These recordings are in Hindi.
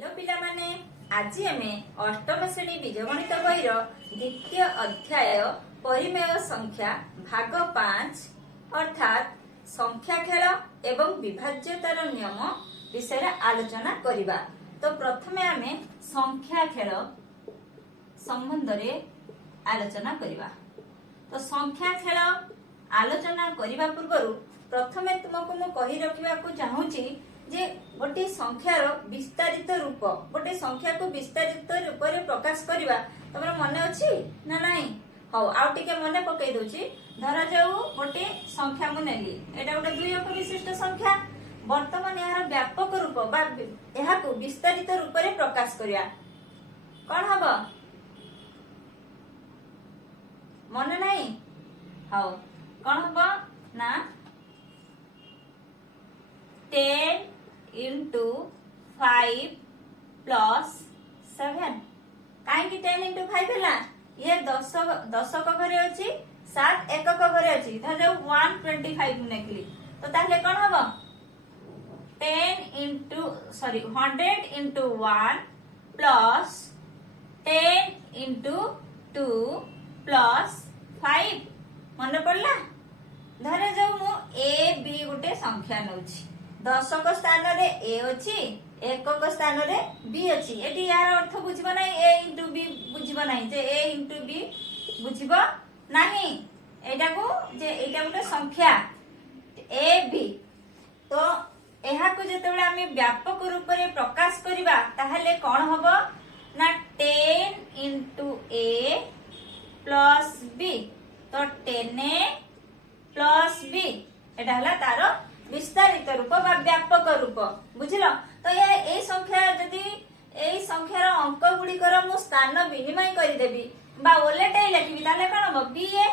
हेलो पिला माने आज आमे अष्टम श्रेणी बीजगणित बहिर द्वितीय अध्याय परिमेय संख्या भाग 5 अर्थात संख्या खेल एवं विभाज्यतार नियम विषय आलोचना करिबा। तो प्रथमे आमे संख्या खेल संबंध रे आलोचना करिबा। तो संख्या खेल आलोचना करिबा पूर्वरु प्रथमे तुमको मु कहि रखिबा को चाहूची जे गोटे संख्यार विस्तारित रूप गोटे संख्या को विस्तारित रूप रे प्रकाश करिबा तमरा मने अछि ना नाही। हो आउ टिके मने पकई दोची। धरा जाऊ गोटे संख्या मु नेली एटा गोटे दुई अंक विशिष्ट संख्या। वर्तमान यार व्यापक रूप बा एहा को विस्तारित रूप रे प्रकाश करिया कोन हबो मने नाही। हो कोन हबो ना 10 into 5 plus 7 काहे कि 10 into 5 हैला ये 10 को घरे अछि 7 एक को घरे अछि धर 125 नेकली तो ताहले कोन हबो 100 into 1 plus 10 into 2 plus 5 मन पड़ला। धरे जाऊ मु a b गुटे संख्या नउछि 10 को स्थान रे a अछि 1 को स्थान रे b अछि। एटी यार अर्थ बुझिबो नै a into b बुझिबो नै जे a into b बुझिबो नाही। एटा को जे एटा गुटे संख्या a b तो एहा को जेतेबेला हामी व्यापक रूप रे प्रकाश करिबा ताहले कोन हबो ना 10 into a plus b तो 10a plus b एटा हला तारो विस्तारित रूप बा व्यापक रूप बुझिलो। तो ये ए संख्या जदी ए संख्यार अंक गुडीकर मु स्थान विनिमय करि देबी बा ओलेटै लिखबी ताले कोन हबो ba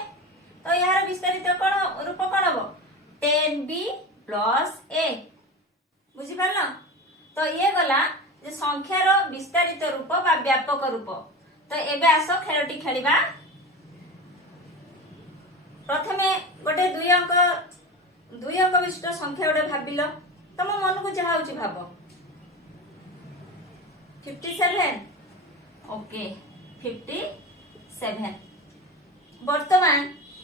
तो यार विस्तारित कोन रूप कोन हबो 10b plus a बुझि पारलो। तो ये गला जे संख्यार विस्तारित रूप बा व्यापक रूप। तो एबे आसो खेलटी खेलिबा। प्रथमे गोटे दुई अंक विशिष्ट संख्या गोटे भाबिल तम मन को जहा होची भाबो 57 ओके 57। वर्तमान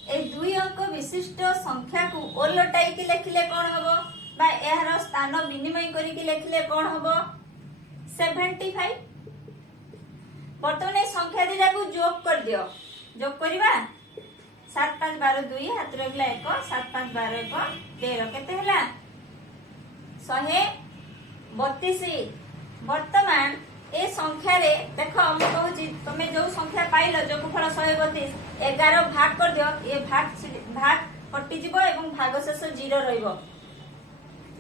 ए दुई अंक विशिष्ट संख्या को ओलटाई के लेखिले कोन हबो बा एहार स्थान विनिमय करी के लेखिले कोन हबो 75। वर्तमान ए संख्या दिटा को जोग कर दियो जोग करिबा 7 5 12 2 हाथ रखला 1 7 5 12 1 13 केते हला 132। वर्तमान ए संख्या रे देखो हम कहूची तमे जो संख्या पाइलो जोगफल 132 11 भाग कर दियो ए भाग कटि जिवो एवं भाग शेष 0 रहइबो।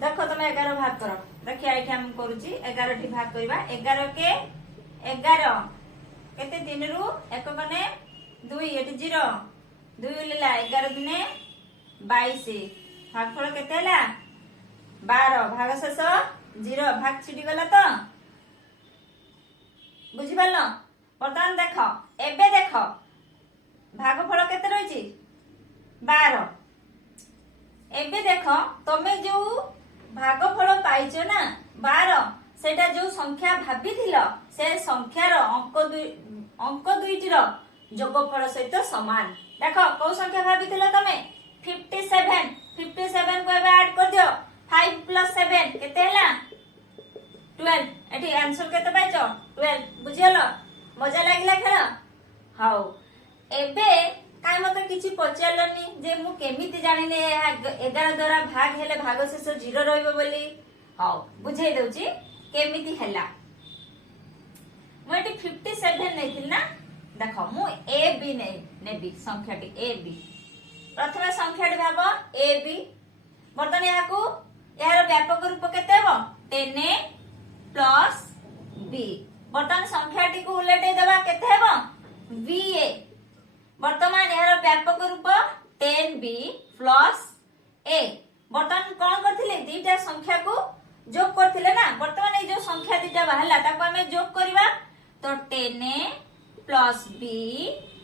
देखो तमे 11 भाग करो देखिया एठी हम करूची 11 टी भाग करबा 11 के 11 केते 3 रु 1 गने 2 एठी 0 2 लेला 11 दिने 22 भागफल केते हला 12 भाग शेष 0 भाग छिडी गला तो बुझि पालो। वर्तमान देखो एबे देखो भागफल केते रहिछि 12। एबे देखो तमे जो भागफल पाइछो ना 12 सेटा जो संख्या भाबिथिलो से संख्यार अंक दुईटीर जोगफल सहित समान। देखो को संख्या भाबिथिलो तमे 57 को एबे ऐड कर दियो 5 plus 7 केते हला 12। एठी आंसर केते पाइछो 12 बुझियलो मजा लागिला खेल। हाउ एबे काई मते किछि पचारलनी जे मु केमिति जानिने 11 द्वारा भाग हेले भाग शेष 0 रहइबो बोली। हाउ बुझाई दउची केमिति हला। मु एठी 57 नैथिल ना देखो मु a b navy संख्याटी a b। प्रथमे संख्याटी भाबो a b। वर्तमान याकू यार व्यापक रूप केते हो 10a plus b। वर्तमान संख्याटी को उलटे देबा केते हेबो va। वर्तमान यार व्यापक रूप 10b plus a। वर्तमान कोन करथिले दीटा संख्या को जोग करथिले ना। वर्तमान ए जो संख्या दीटा बाहला ताको हमें जोग करबा तो 10a plus b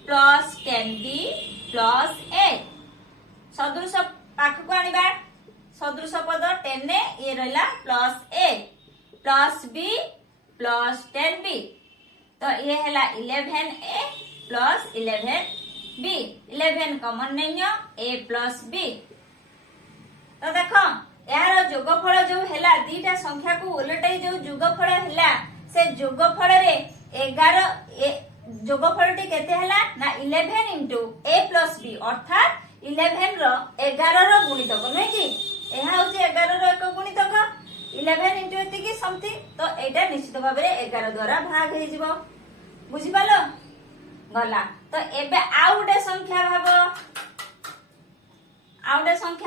plus 10b plus a सदृश पाख को आनिबा सदृश पद 10 ए रहला plus a plus b plus 10b। तो ये है 11a प्लस 11b। 11 कॉमन नहीं a प्लस b। तो देख यार जोगफल जो है दीटा संख्या को उलटाई जो जोगफल है से जोगफल रे 11 जोगफल टी केते हला ना 11 इंटू a प्लस b अर्थात 11 रो 11 रो गुणितक नहीं कि यह हूँ 11 रो एक गुणितक 11 इंटू एतिकी समथिंग। तो एटा निश्चित भाव में 11 द्वारा भाग हो जिवो बुझी पालो गला। तो एबे आउ गोटे संख्या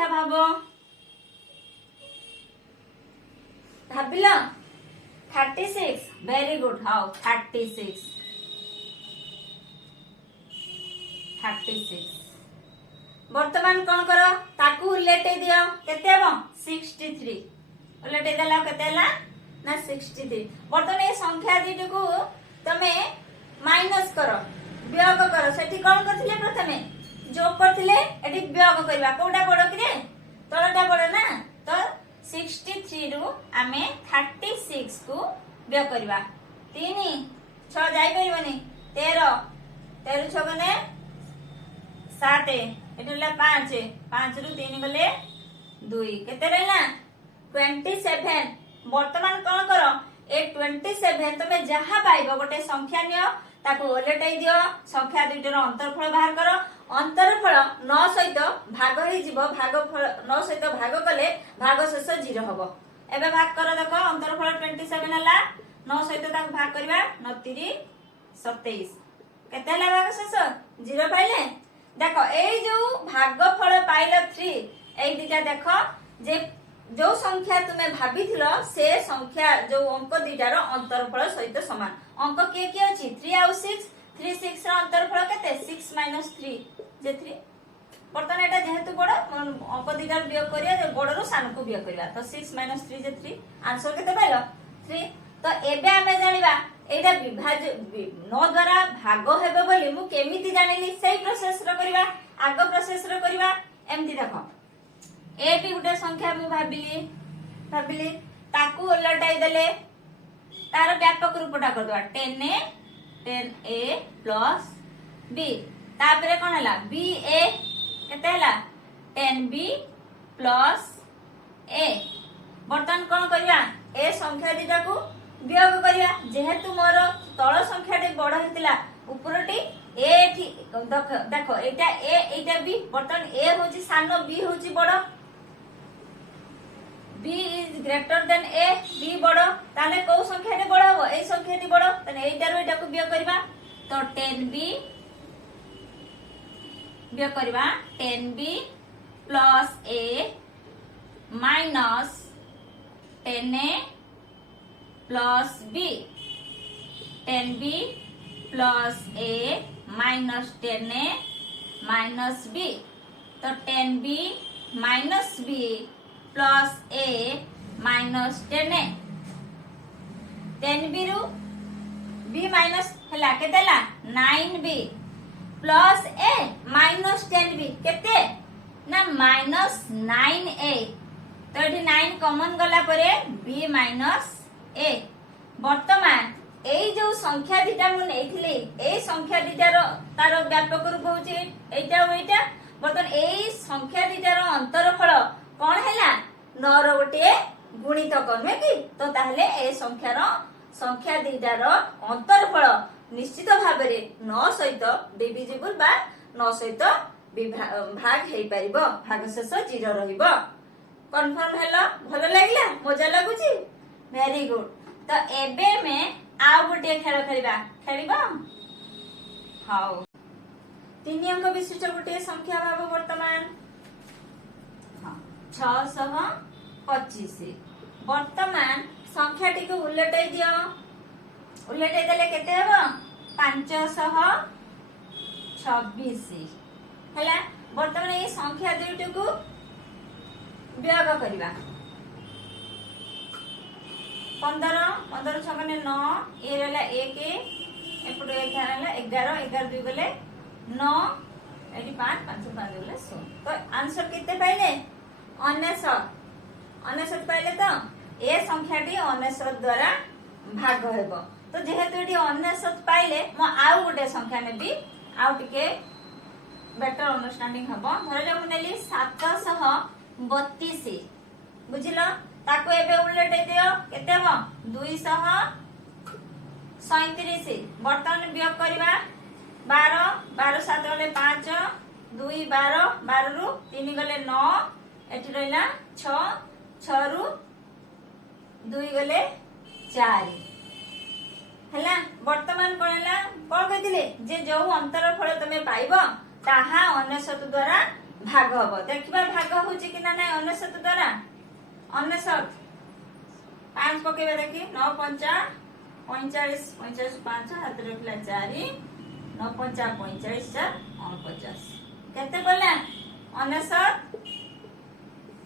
भाबो भाबिल 36 वेरी गुड हाउ 36 वर्तमान कौन करो ताकू उलटे दियो केते हबो 63 उलटे देला केते हला ना 63। वर्तमान ए संख्या दीटी को तमे माइनस करो वियोग करो सेठी कौन करथिले प्रथमे जोग करथिले एठी वियोग करबा कोडा बड़ कि रे तळटा बड़ ना। तो 63 रु आमे 36 को वियोग करबा 3 6 जाई परिबनी 13 13 6 गने 7 एठला 5 5 रु 3 गले 2 केते रहला 27। वर्तमान कौन करो ए 27 तमे जहा पाइबो गोटे संख्या नियो ताको ओलेटाई दियो संख्या दुइटर अंतरफल बाहर करो अंतरफल 9 सहित भाग होई जिवो भागफल 9 सहित भाग कले भाग शेष 0 हबो। एबे भाग करो देखो अंतरफल 27 हला 9 सहित ताको भाग करबा 9 3 27 केते हला भाग शेष 0 पाइले। देखो ए जो भागफल पाइल 3 ए दिटा देखो जे जो संख्या तुमे भाबिथिलो से संख्या जो अंक दुइटार अंतरफल सहित समान अंक के अछि 3 आउ 6 3 6 रो अंतरफल केते 6 3 जे 3। बर्तमान एटा जेहेतु बड़ अंक दुइटार वियोग करिया जे बड़ रो सान को वियोग करिया तो 6 3 जे 3 आंसर केते पाइलो 3। तो एबे हमें जानिबा एटा विभाज्य 9 द्वारा भाग हेबे बोली मु केमिति जानिली सेही प्रोसेस रो करिवा आगो प्रोसेस रो करिवा एमति देखो ए भी गोटे संख्या मु भाबिली ताकू उलटाई देले तार व्यापक रूपटा कर दवा 10a प्लस b तापरे कोन हला ba केते हला 10b प्लस a। बर्तमान कोन करिया ए संख्या दिटा को वियोग करिया जेहेतु मोर तळ संख्याटे बड़ हितला उपरटी a देखो एटा a एटा b बर्तमान a होची सानो b होची बड़ b is greater than a b बड़ो ताले को संख्या ने बड़ा हो ए संख्या ने बड़ो तने एटारो एटा को वियोग करबा तो 10b वियोग करबा 10b plus a minus 10a plus b 10b plus a minus 10a minus b। तो 10b minus b plus a minus 10a 10b रु b माइनस हला केतेला 9b plus a minus 10b केते ना माइनस 9a। तो एठी 9 कॉमन गला परे b माइनस a। वर्तमान एई जो संख्या दिटा मु नेथिले एई संख्या दिटार तार व्यापक रूप होची एटा ओइटा वर्तमान एई संख्या दिटार अंतरफल कौन हैला 9 रो गोटे गुणितक नुहे कि। तो ताहले ए संख्या दीटार अंतरफल निश्चित भाव में 9 सहित डिविजिबल बा 9 सहित भाग हेई परिबो भाग शेष 0 रहिबो। कन्फर्म हेलो भलो लागला मजा लागुची वेरी गुड। तो एबे में आउ गोटे खेल खेलिबा हाउ 3 अंक विशिष्ट गोटे संख्या भाव वर्तमान 625। वर्तमान संख्या टी को उलटाई दियो उलटाई देले केते हबो 526 हैला। वर्तमान ये संख्या दुईटी को वियोग करबा 15 15 6 गने 9 ए रहला 1 एपटे 11 11 11 2 गले 9 एटी 5 5 5 गले 16। तो आंसर केते पाइले 19 पाइले। तो ए संख्याटी 19 द्वारा भाग हेबो। तो जेहेतु एटी 99 पाइले मो आउ गोटे संख्या नेबी आउ टिके बेटर अंडरस्टैंडिंग हबो। धर जे मु नेली 732 बुझिलो ताको एबे उल्लेट दियो केते हो 237 वर्तमान वियोग करबा 12 12 7 गले 5 2 12 12 रु 3 गले 9 एठी रहला 6 6 रु 2 गले 4 हला। वर्तमान कोन हला कोन कहतिले जे जो अंतर फल तमे पाइबो ताहा 99 द्वारा भाग हबो। देखिबा भाग होची कि ना नै 99 द्वारा 99 5 पकेबे देखि 9 5 45 45 5 हाथ रखला 4 9 5 45 4 49 केते बोला 99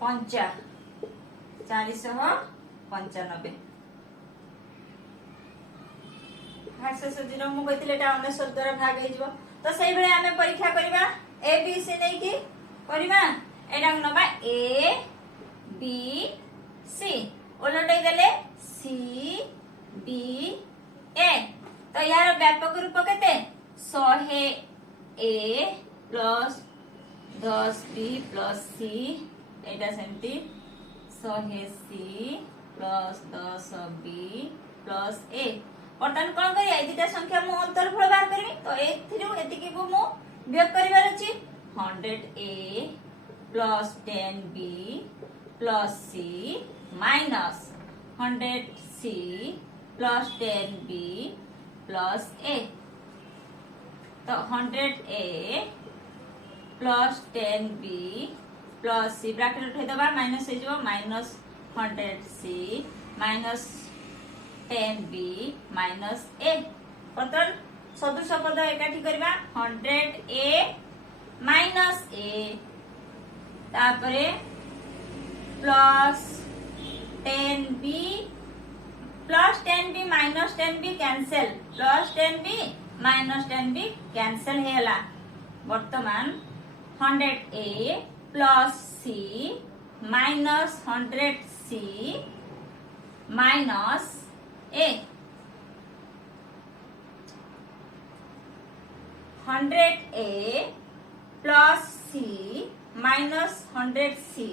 5 495 भागशेष 0 मु कहतिले एटा 99 द्वारा भाग हे जिवो। तो सही बेले हमें परीक्षा करिबा ए बी सी नै कि करिबा एटा नबा ए बी सी ओलटै देले सी बी ए। तो यार व्यापक रूप केते 100 ए प्लस 10 बी प्लस सी एटा सेमती 100 सी प्लस 10 बी प्लस ए। वर्तमान कोन करिया ए दुटा संख्या मु अंतरफल बाहर करबी। तो एथिरु एतिकी को मु वियोग करिवार अछि 100 A plus 10 B plus C minus 100 C plus 10 B plus A. तो 100 A plus 10 B plus C bracket उठै दबा माइनस हे जो minus 100 C minus 10 B minus A. बर्तन सदृश पद एकाठी करबा 100 ए माइनस ए तापरे plus 10 B plus 10 B minus 10 B cancel plus 10 B minus 10 B cancel हेला। वर्तमान 100 A plus C minus 100 C minus A 100 A plus C minus 100 C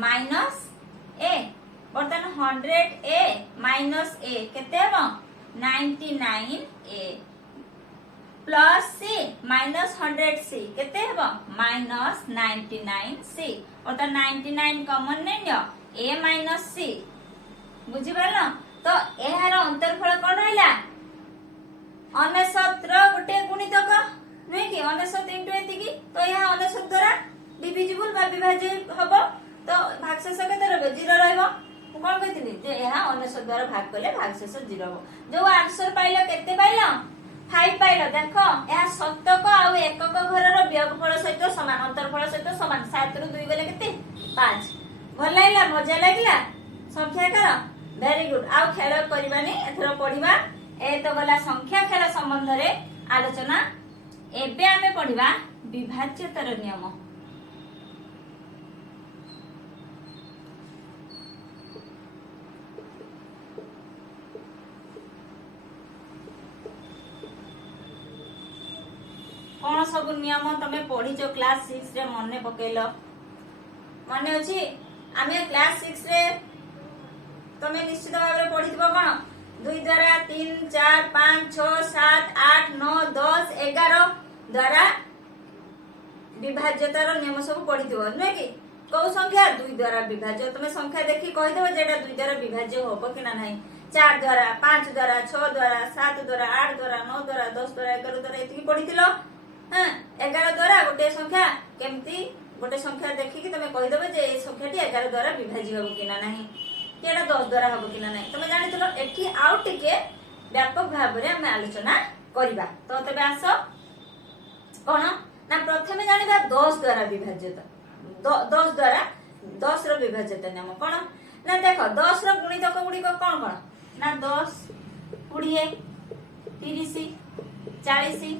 minus A. बर्तन 100 ए माइनस ए केते हो 99 ए प्लस सी माइनस 100 सी केते हो माइनस 99 सी। बर्तन 99 कॉमन नै लियो ए माइनस सी बुझि पालो। तो एहार अंतरफल कोन रहला 99 रो गुटे गुणितक नै कि 99 इनटू एतिकी। तो यहा 99 द्वारा डिविजिबल बा विभाज्य हबो। तो भागशेष केते रहबो 0 रहबो। मु कोन कहतिनी जे यहा 99 द्वारा भाग करले भागशेष 0 हबो। जो आंसर पाइलो केते पाइलो 5 पाइलो। देखो यहा शतक आ एकक घरर वियोगफल सहित समान अंतरफल सहित समान 7 रु 2 गले केते 5 भल लागला मजा लागला संख्या कर वेरी गुड। आउ खेल करबानी एथरो पढिबा ए तो गला संख्या खेल संबंध रे आलोचना। एबे आमे पढिबा विभाज्यतार नियम। कौन सब नियम तमे पढिचो क्लास 6 रे मने पकेलो मने अछि आमे क्लास 6 रे तमे निश्चित भाव रे पढितबो कोन 2 द्वारा 3 4 5 6 7 8 9 10 11 द्वारा विभाज्यतार नियम सब पढितबो नै कि को संख्या 2 द्वारा विभाज्य तमे संख्या देखि कहि देबो जेटा 2 द्वारा विभाज्य होबो कि ना नाही 4 द्वारा 5 द्वारा 6 द्वारा 7 द्वारा 8 द्वारा 9 द्वारा 10 द्वारा 11 द्वारा एतिकी पढितिलो। हां 11 द्वारा गोटे संख्या केमती गोटे संख्या देखि कि तमे कहि देबो जे ए संख्याटी 11 द्वारा विभाज्य होबो कि ना नाही कि एटा 10 द्वारा होबो कि ना नाही। तमे जानितलो एठी आउ टिके व्यापक भाव रे हम आलोचना करिबा। तो तबे आसो कोन ना प्रथमे जानिबा 10 द्वारा विभाज्यता 10 द्वारा 10 रो विभाज्यता नियम कोन ना देखो 10 रो गुणितक गुडी को कोन कोन ना 10 20 30 40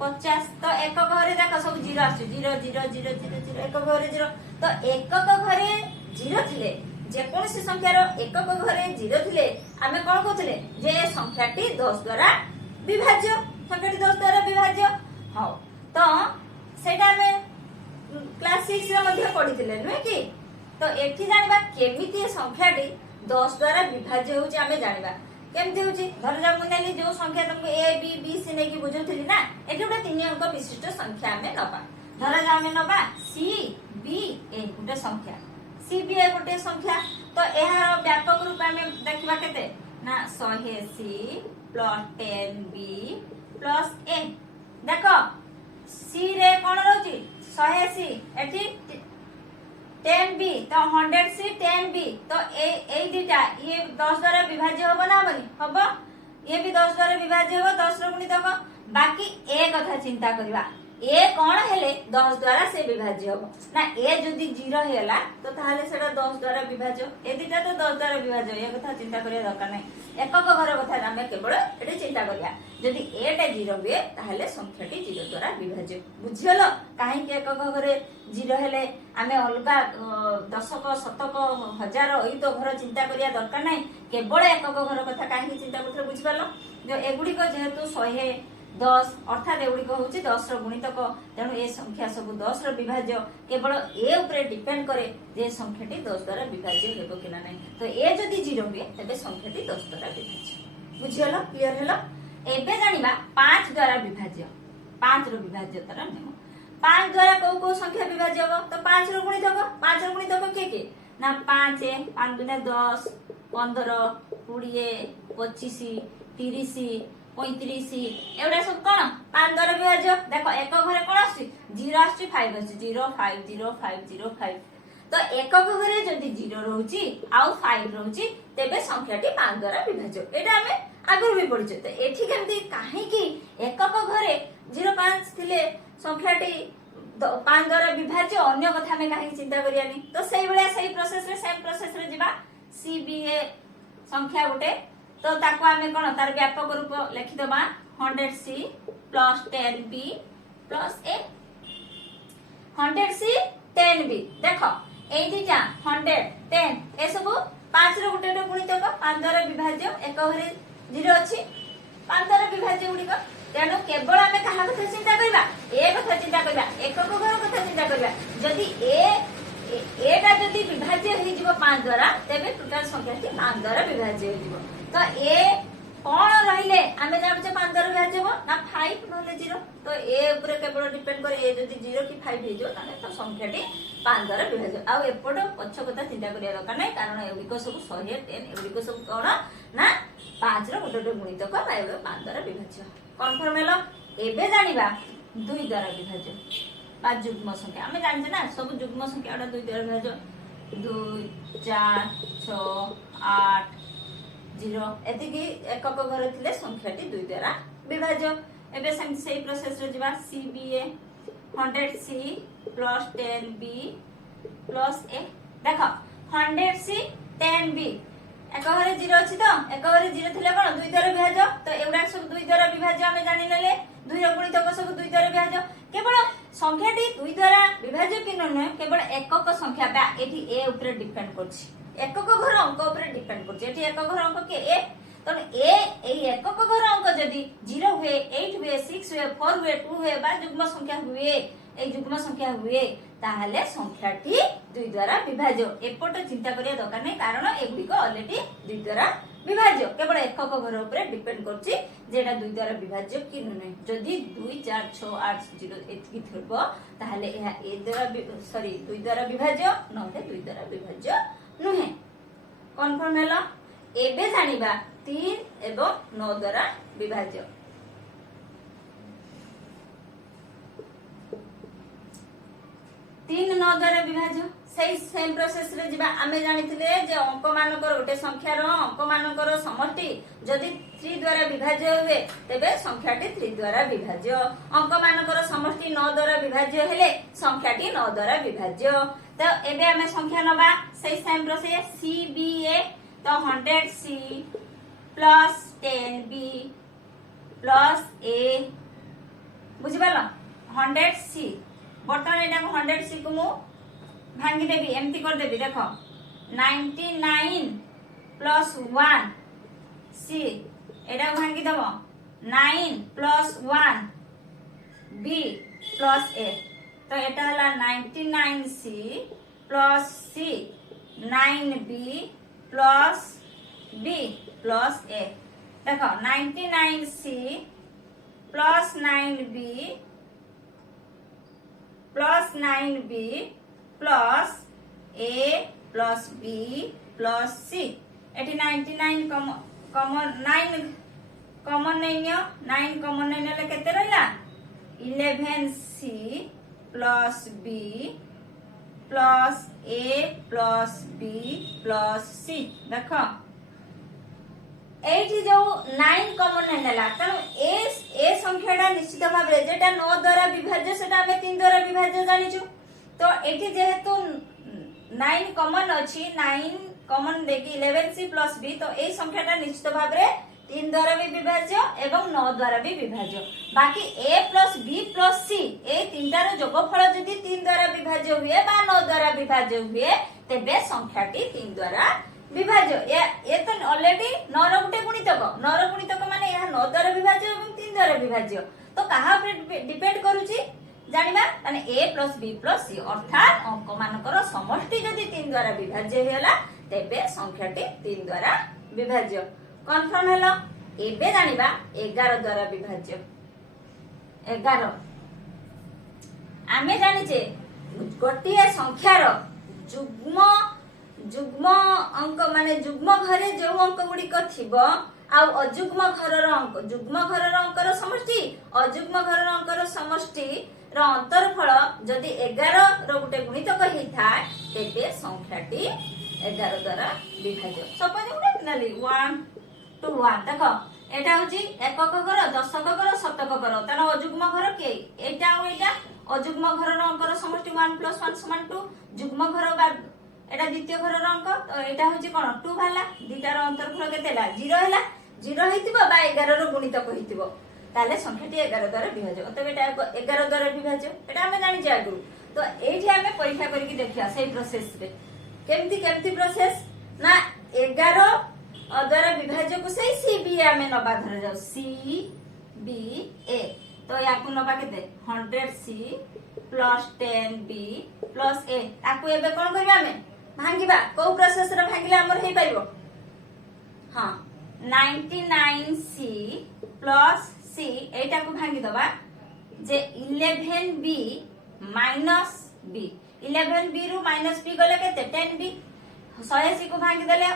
50 तो एक घरे देखो सब 0 आछ 0 0 0 0 0 एक घरे 0 तो एकक घरे 0 थिले जेकोसी संख्यार एकक घरे 0 थिले आमे कोन कहतले जे संख्याटी 10 द्वारा विभाज्य संख्याटी 10 द्वारा विभाज्य हां तो सेटा में क्लास 6 रे मध्ये पढिथिले नुहे कि तो एठी जानिबा केमिति संख्याटी 10 द्वारा विभाज्य होउची आमे जानिबा केमति होउची धर जा मुनेली जो संख्या तुमको ए बी बी सी ने की बुझुथिली ना एठी उडा 3 अंक विशिष्ट संख्या आमे नबा धर जा आमे नबा सी बी ए उडा संख्या सी बी ए गोटे संख्या तो एहार व्यापक रूप में देखिबा केते ना 180 प्लस 10b प्लस a देखो सी रे कोन रहउची 180 एठी 10b तो 100c 10b तो ए दुटा ये 10 द्वारा विभाज्य होबो ना बनी होबो ये भी 10 द्वारा विभाज्य होबो 10 रो गुणितक बाकी ए कथा चिंता करबा ए कोन हेले 10 द्वारा से विभाज्य होबो ना ए जदी 0 हेला तो ताहाले सेटा 10 द्वारा विभाज्य ए दिटा तो 10 द्वारा विभाज्य ए कथा चिंता करिया दरकार नै एकक घर कथा हम केवल एटे चिंता करिया जदी ए टा 0 हुए ताहाले संख्याटी 0 द्वारा विभाज्य बुझियलो काहे के एकक घरे 0 हेले आमे अलगा दशक शतक हजार ओई तो घर चिंता करिया दरकार नै केवल एकक घर कथा काहे चिंता करथले बुझिपालो जो एगुडी को जेहेतु 110 अर्थात एगुडी को होची 10 रो गुणितक तेनु ए संख्या सब 10 रो विभाज्य केवल ए ऊपर डिपेंड करे जे संख्याटी 10 द्वारा विभाज्य हेबो कि ना नै तो ए जदी 0 हुए तबे संख्याटी 10 द्वारा विभाज्य बुझियलो क्लियर हेलो एबे जानिबा 5 द्वारा विभाज्य 5 रो विभाज्यतार नियम 5 द्वारा को संख्या विभाज्य हो तो 5 रो गुणितक के ना 5 5 दुने 10 15 20 25 30 35 एवडा सब कोन 5 द्वारा विभाज्य देखो एक घरे कोन आसी 0 आसी 5 आसी 0 5 0 5 0 5 तो एकक घरे जदी 0 रहउची आउ 5 रहउची तेबे संख्याटी 5 द्वारा विभाज्य एटा हमें आगु भी पढिछ तो एठी केमती काहे कि एकक घरे 0 5 थिले संख्याटी 5 द्वारा विभाज्य अन्य कथा में काहे चिंता करियानी तो सेही बेला सेही प्रोसेस रे जिबा सीबीए संख्या गोटे तो ताको हमें कोन तार व्यापक रूप लिखि दबा 100c plus 10b plus a 100c 10b देखो ए दिटा 100 10 ए सब 5 रो गुटे गुणितक 5 द्वारा विभाज्य एक घरे 0 अछि 5 द्वारा विभाज्य गुडी को तेनु केवल हमें कहा कथा चिंता करबा ए कथा चिंता करबा एकक घर कथा चिंता करबा जदी एटा जदी विभाज्य हे जिवो 5 द्वारा तबे टोटल संख्या ती 5 द्वारा विभाज्य हे जिवो तो ए कोन रहिले हमें जान छे 5 द्वारा विभाज्य हो ना 5 नले 0 तो ए ऊपर केवल डिपेंड करे ए जदी 0 की 5 हे जो ताने तो संख्या ती 5 द्वारा विभाज्य आ एपड पछ कथा चिंता करिया दरकार नै कारण एबिको सब 110 एबिको सब कोन ना 5 रो गुटे गुणितक पाइबे 5 द्वारा विभाज्य कन्फर्म हेलो एबे जानिबा 2 द्वारा विभाज्य 5 जुग्म संख्या हमें जानछे ना सब जुग्म संख्या ओडा 2 द्वारा विभाज्य 2 4 6 8 0 एति की एकक घर थिले संख्याटी 2 द्वारा विभाज्य एबे सेही प्रोसेस रे जिबा CBA 100c plus 10b plus a देखो 100c 10b एक घरे 0 अछि तो एक घरे 0 थिले कोन 2 द्वारा विभाज्य तो एउडा सब 2 द्वारा विभाज्य हमें जानि लेले 2 रो गुणितक सब 2 द्वारा विभाज्य केवल संख्याटी 2 द्वारा विभाज्य कि न केवल एकक संख्या बा एठी ए ऊपर डिपेंड करछि एकक घर अंक ऊपर डिपेंड करछि एठी एकक घर अंक के ए तो ए एई एकक घर अंक जदी 0 हुए 8 हुए 6 हुए 4 हुए 2 हुए बा जुग्म संख्या हुए ए जुग्म संख्या हुए ताहले संख्याटी 2 द्वारा विभाज्य एपट चिंता करिया दरकार नै कारण एगुडी को ऑलरेडी 2 द्वारा विभाज्य केवल एकक घर ऊपर डिपेंड करछि जेटा 2 द्वारा विभाज्य कि नै जदी 2 4 6 8 0 एतकी थबो ताहले एहा ए द्वारा सॉरी 2 द्वारा विभाज्य नहे 2 द्वारा विभाज्य नुहे कन्फर्म हेला एबे जानिबा 3 एवं 9 द्वारा विभाज्य 3 9 द्वारा विभाज्य सही सेम प्रोसेस रे जिबा आमे जानिथिले जे अंक मानकर गोटे संख्यार अंक मानकर समष्टि जदी 3 द्वारा विभाज्य हुए तबे संख्याटी 3 द्वारा विभाज्य अंक मानकर समष्टि 9 द्वारा विभाज्य हेले संख्याटी 9 द्वारा विभाज्य तो एबे आमे संख्या नबा सही सेम प्रोसेस CBA तो 100C plus 10B plus A बुझिबाला 100C बर्तमान एटा को 100C को मु भांगी देबी एमती कर देबी देखो 99 प्लस 1 सी एटा भांगी दब 9 प्लस 1 बी प्लस ए तो एटा हला 99 C plus C 9 B plus B plus A देखो 99 C plus 9 B plus 9 B plus A plus B plus C एटी 99 कॉमन 9 कॉमन नहीं नियो 9 कॉमन नहीं नेले केते रहला 11 C plus B plus A plus B plus C देखो एठी जो 9 कॉमन नहीं नेला तनो ए संख्याटा निश्चित भाव रे जेटा 9 द्वारा विभाज्य सेटा हमें 3 द्वारा विभाज्य जानिछु तो एठी जेहेतु 9 कॉमन अछि 9 कॉमन देखि 11c प्लस b तो ए संख्याटा निश्चित भाव रे 3 द्वारा भी विभाज्य एवं 9 द्वारा भी विभाज्य बाकी a plus b plus c ए तीनटार जोगफल जदि 3 द्वारा विभाज्य हुए बा 9 द्वारा विभाज्य हुए तेबे संख्याटी 3 द्वारा विभाज्य ये तो ऑलरेडी 9 रो गुटे गुणितक 9 रो गुणितक माने यह 9 द्वारा विभाज्य एवं 3 द्वारा विभाज्य तो कहा ऊपर डिपेंड करूची जानिबा माने a plus b plus c अर्थात अंक मानकर समष्टि जदि 3 द्वारा विभाज्य होला तेबे संख्याटी 3 द्वारा विभाज्य कन्फर्म हेलो एबे जानिबा 11 द्वारा विभाज्य 11 आमे जानिचे गोटिए संख्यार जुग्म जुग्म अंक माने जुग्म घरे जो अंक गुडी को थिबो आउ अजुग्म घरर अंक जुग्म घरर अंकर समष्टि अजुग्म घरर अंकर समष्टि र अंतरफल जदि 11 रो गुटे गुणितक हेई थाए तेबे संख्याटी 11 द्वारा विभाज्य सपोज गुटे नाली 1 2 1 देखो एटा होची एकक घर दशक घर शतक घर तार अजुग्म घर के एटा आ एटा अजुग्म घरर अंकर समष्टि 1 + 1 = 2 जुग्म घर बा एटा द्वितीय घरर अंक तो एटा होची कोन 2 भाला दुटार अंतरफल केतेला 0 हैला 0 हेतिबो बा 11 रो गुणितक हेतिबो ताले संख्याटी 11 द्वारा विभाज्य तबे एटा 11 द्वारा विभाज्य एटा हमें जानि जे आगु तो एठी हमें परीक्षा करके देखिया सेही प्रोसेस रे केमती प्रोसेस ना 11 द्वारा विभाज्य को सही सी बी हमें नबा धर जाऊ सी बी ए तो याकु नबा केते 100 सी प्लस 10 बी प्लस ए ताकू एबे कोन करबा हमें भांगिबा को प्रोसेस रे भांगिले हमर हेई पाइबो हां 99 सी प्लस सी एटा को भांगी दबा जे 11 बी माइनस बी 11 बी रु माइनस बी गले केते 10 बी 100 सी को भांगी देले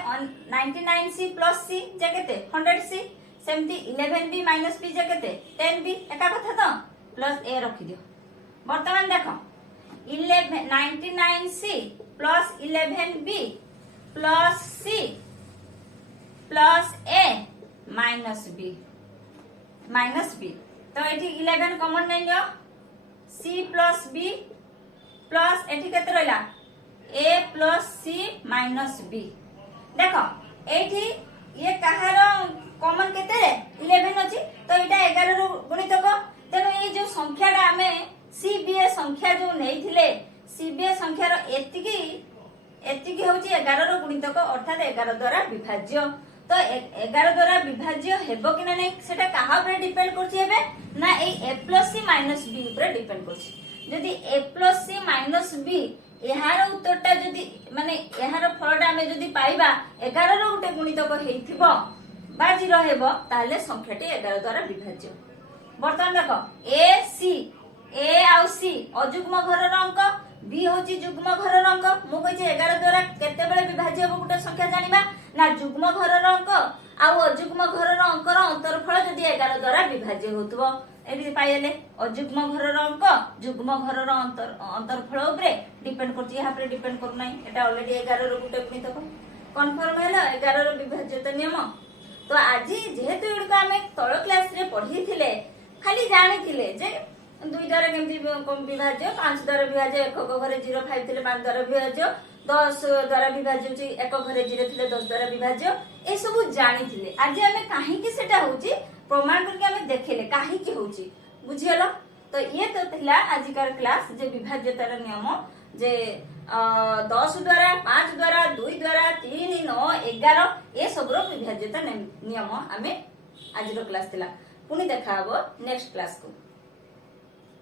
99 सी प्लस सी जे केते 100 सी सेमती 11 बी माइनस बी जे केते 10 बी एका कथा तो प्लस ए रखि दियो वर्तमान देखो 99 C plus 11 B plus C plus A minus B तो एठी 11 कॉमन नहीं लियो सी प्लस बी प्लस एठी केते रहला A plus C minus B देखो एठी ये कहार कॉमन केते रे 11 अछि तो एटा 11 रो गुणितक तेनो ये जो संख्याटा हमें सीबीए संख्या जो नहीं थिले सीबीए संख्यार एतिकी होची 11 रो गुणितक अर्थात 11 द्वारा विभाज्य तो 11 द्वारा विभाज्य हेबो कि नहीं सेटा कहा ऊपर डिपेंड करछि हेबे ना ए a + c - b ऊपर डिपेंड करछि जदि a + c - b एहार उत्तरटा जदि माने एहार फलटा हमें जदि पाइबा 11 रो गुटे गुणितक हेइथिबो बा 0 हेबो ताले संख्याटी 11 द्वारा विभाज्य वर्तमान देखो a c ए आउ सी अजुग्म घरर अंक बी होची जुग्म घरर अंक मु कहि 11 द्वारा केते बेले विभाज्य हो गुटे संख्या जानिबा ना जुग्म घरर अंक आउ अजुग्म घरर अंकर अंतरफल जदि 11 द्वारा विभाज्य होतबो एबी पाइले अजुग्म घरर अंक जुग्म घरर अंतरफल ऊपर डिपेंड करछि यहा पर डिपेंड कर नै एटा ऑलरेडी 11 रो गुटे गुणितक कन्फर्म हैला 11 रो विभाज्यता नियम तो आज जेहेतु इडको हमें तळ क्लास रे पढी थिले खाली जानि थिले जे 2 द्वारा केमती विभाज्य 5 द्वारा विभाज्य एकक घरे 0 5 थिले 5 द्वारा विभाज्य 10 द्वारा विभाज्य होची एकक घरे 0 थिले 10 द्वारा विभाज्य ए सब जानि थिले आज हमें काहे कि सेटा होची प्रमाण करके हमें देखेले काहे कि होची बुझियलो तो ये तो थिला आजिकार क्लास जे विभाज्यतार नियम जे 10 द्वारा 5 द्वारा 2 द्वारा 3 9 11 ये सब विभाज्यता नियम आमे आज क्लास थिला पुणी देखा हबो नेक्स्ट क्लास को।